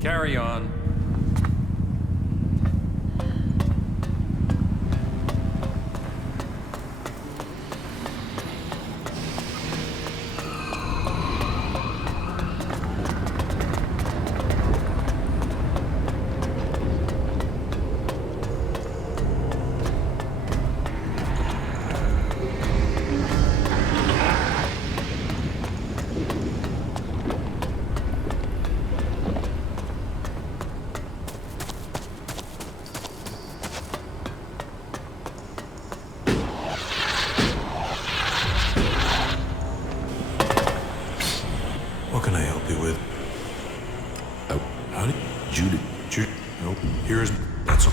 Carry on. What can I help you with? Howdy? Judy. Nope. Here's... That's all.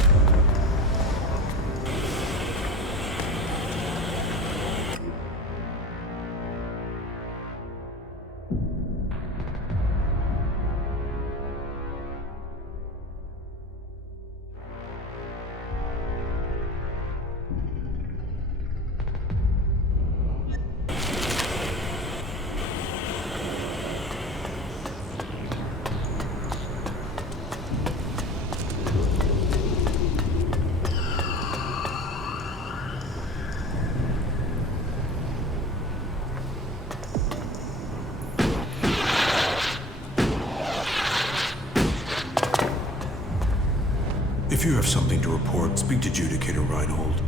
If you have something to report, speak to Judicator Reinhold.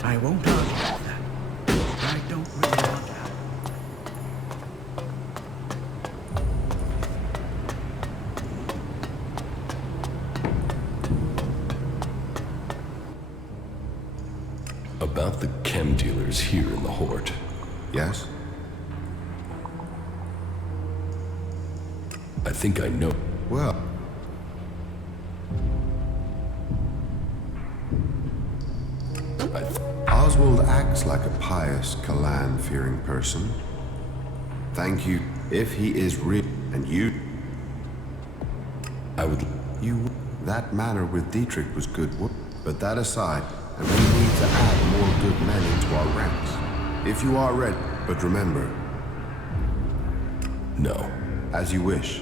I won't argue with that. I don't really want to. About the chem dealers here in the Hort. Yes? I think I know. Well... Oswald acts like a pious, Kalan-fearing person. Thank you. If he is real, and you... I would... That manner with Dietrich was good work. But that aside, and we need to add more good men into our ranks. If you are ready, but remember... No. As you wish.